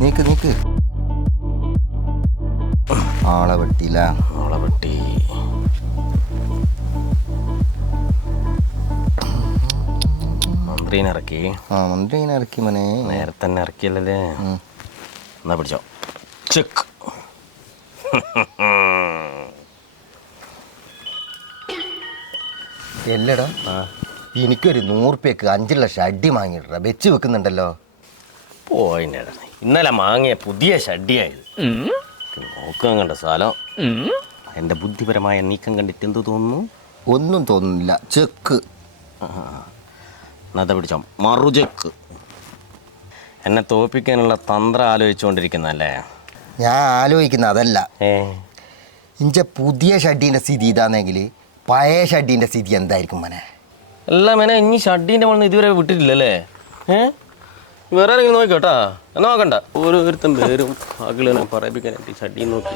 നീക്ക് നീക്ക്. ആളെ വെട്ടിയില്ല. ആളെ വെട്ടി. മന്ത്രീനെ ഇറക്കി. മന്ത്രീനെ ഇറക്കി മോനെ. നേരത്തെ തന്നെ ഇറക്കിയല്ലേ. എന്നാ പിടിച്ചോ. ചെക്ക്. എല്ലടാ, എനിക്കൊരു 100 രൂപയ്ക്ക് 5 ലക്ഷം അടി വാങ്ങിയിട്ടാ വെച്ച് വെക്കുന്നുണ്ടല്ലോ. പോയിട്ടാ ഇന്നലെ വാങ്ങിയ പുതിയ ഷഡ്ഡിയായത്. നോക്കാൻ കണ്ട സ്ഥലം. എൻ്റെ ബുദ്ധിപരമായ നീക്കം കണ്ടിട്ട് എന്ത് തോന്നുന്നു? ഒന്നും തോന്നുന്നില്ല. ചെക്ക്. എന്നാ പിടിച്ചോ. മറു ചെക്ക്. എന്നെ തോൽപ്പിക്കാനുള്ള തന്ത്രം ആലോചിച്ചുകൊണ്ടിരിക്കുന്നല്ലേ? ഞാൻ ആലോചിക്കുന്ന അതല്ല. ഇഞ്ച പുതിയ ഷഡ്ഡീൻ്റെ സ്ഥിതി ഇതാണെങ്കിൽ പഴയ ഷഡ്ഡീൻ്റെ സ്ഥിതി എന്തായിരിക്കും മോനെ? എല്ലാം മേനെ ഇനി ഷഡ്ഡീൻ്റെ മണ്ണ് ഇതുവരെ വിട്ടിട്ടില്ലല്ലേ? വേറെ ആരെങ്കിലും നോക്കിക്കോട്ടാ. എന്നാ നോക്കണ്ട. ഓരോരുത്തരും പേരും ആകിളെ പറയിപ്പിക്കാനായിട്ട് ഷഡ്ഡി നോക്കി.